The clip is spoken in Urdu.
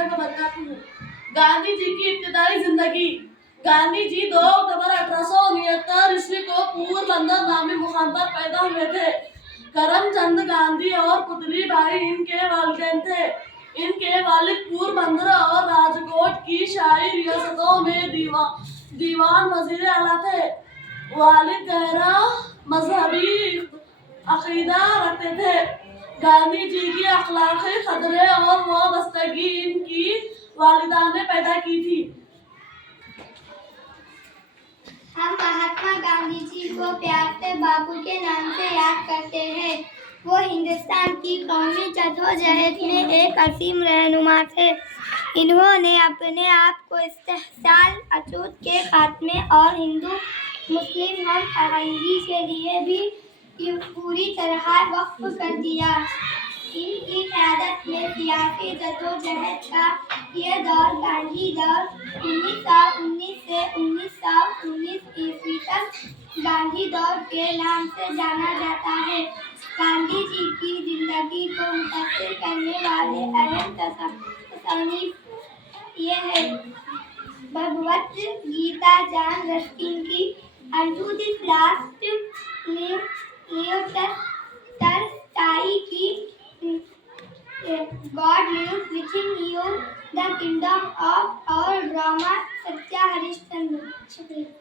ادب کو بتاتی ہوں۔ گاندھی جی کی ابتدائی زندگی۔ گاندھی جی 2 اکتوبر 1869 عیسوی کو پور بندر نامی مقام پر پیدا ہوئے تھے۔ کرم چند گاندھی اور پتلی بائی ان کے والدین تھے۔ ان کے والد پور بندر اور راجکوٹ کی شاہی ریاستوں میں دیوان وزیر اعلیٰ تھے۔ والد گہرا مذہبی عقیدہ رکھتے تھے۔ گاندھی جی کی اخلاقی قدریں اور وابستگی ان کی والدہ نے پیدا کی تھی۔ ہم مہاتما گاندھی جی کو پیار سے بابو کے نام سے یاد کرتے ہیں۔ وہ ہندوستان کی قومی جدوجہد میں ایک عظیم رہنما تھے۔ انہوں نے اپنے آپ کو استحصال، اچھوت کے خاتمے اور ہندو مسلم ہم آہنگی کے لیے بھی پوری طرح وقف کر دیا۔ ان کی قیادت میں سیاسی جدوجہد کا یہ دور گاندھی دور 1919 سے 1919 عیسوی تک گاندھی دور کے نام سے جانا جاتا ہے۔ گاندھی جی کی زندگی کو متاثر کرنے والے اہم تصانیف یہ ہیں: بھگوت گیتا، جان رسکن کی unto the last, Leo Tolstoy کی God lives within you, the kingdom of, اور ڈرامہ ستیہ ہریش چندر۔ شکریہ۔